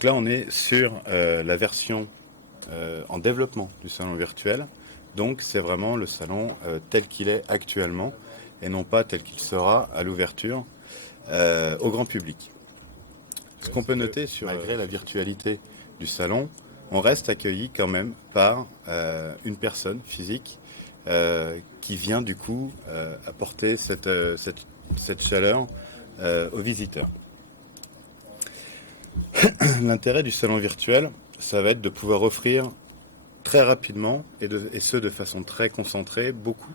Donc là, on est sur la version en développement du salon virtuel. Donc c'est vraiment le salon tel qu'il est actuellement et non pas tel qu'il sera à l'ouverture au grand public. Ce qu'on peut noter, malgré la virtualité du salon, on reste accueilli quand même par une personne physique qui vient du coup apporter cette chaleur aux visiteurs. L'intérêt du salon virtuel, ça va être de pouvoir offrir très rapidement et ce de façon très concentrée beaucoup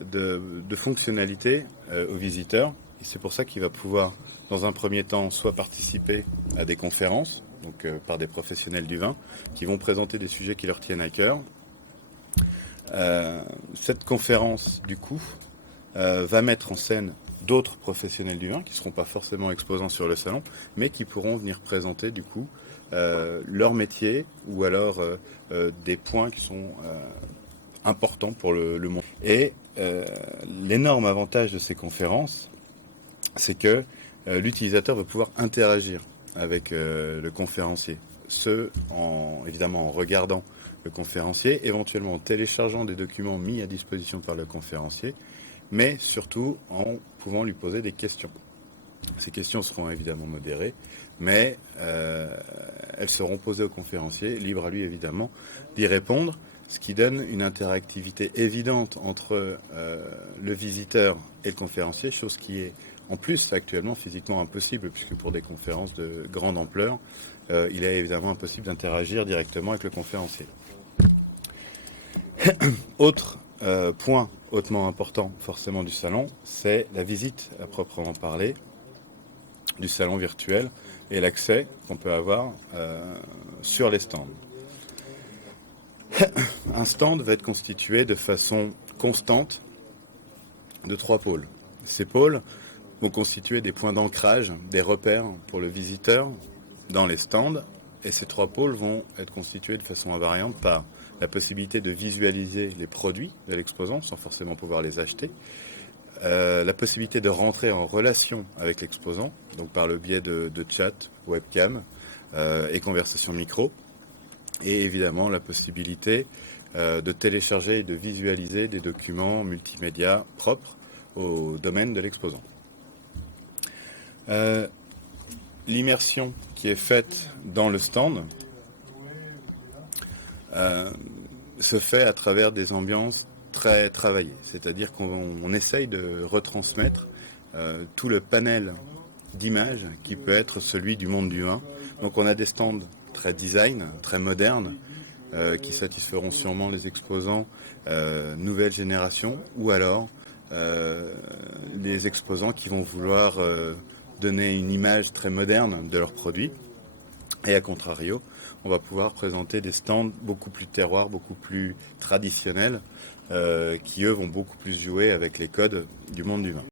de fonctionnalités aux visiteurs. Et c'est pour ça qu'il va pouvoir, dans un premier temps, soit participer à des conférences, donc par des professionnels du vin, qui vont présenter des sujets qui leur tiennent à cœur. Cette conférence, du coup, va mettre en scène d'autres professionnels du vin qui ne seront pas forcément exposants sur le salon, mais qui pourront venir présenter, du coup, leur métier ou alors des points qui sont importants pour le monde. Et l'énorme avantage de ces conférences, c'est que l'utilisateur va pouvoir interagir avec le conférencier. Évidemment en regardant le conférencier, éventuellement en téléchargeant des documents mis à disposition par le conférencier, mais surtout en pouvant lui poser des questions. Ces questions seront évidemment modérées, mais elles seront posées au conférencier, libre à lui évidemment d'y répondre, ce qui donne une interactivité évidente entre le visiteur et le conférencier, chose qui est en plus actuellement physiquement impossible, puisque pour des conférences de grande ampleur, il est évidemment impossible d'interagir directement avec le conférencier. Autre point hautement important forcément du salon, c'est la visite à proprement parler du salon virtuel et l'accès qu'on peut avoir sur les stands. Un stand va être constitué de façon constante de 3 pôles. Ces pôles vont constituer des points d'ancrage, des repères pour le visiteur dans les stands, et ces 3 pôles vont être constitués de façon invariante par la possibilité de visualiser les produits de l'exposant sans forcément pouvoir les acheter, la possibilité de rentrer en relation avec l'exposant, donc par le biais de chat, webcam et conversation micro, et évidemment la possibilité de télécharger et de visualiser des documents multimédia propres au domaine de l'exposant. L'immersion qui est faite dans le stand se fait à travers des ambiances très travaillées, c'est-à-dire qu'on essaye de retransmettre tout le panel d'images qui peut être celui du monde du vin. Donc on a des stands très design, très modernes, qui satisferont sûrement les exposants nouvelle génération, ou alors les exposants qui vont vouloir donner une image très moderne de leurs produits. Et à contrario, on va pouvoir présenter des stands beaucoup plus terroirs, beaucoup plus traditionnels, qui eux vont beaucoup plus jouer avec les codes du monde du vin.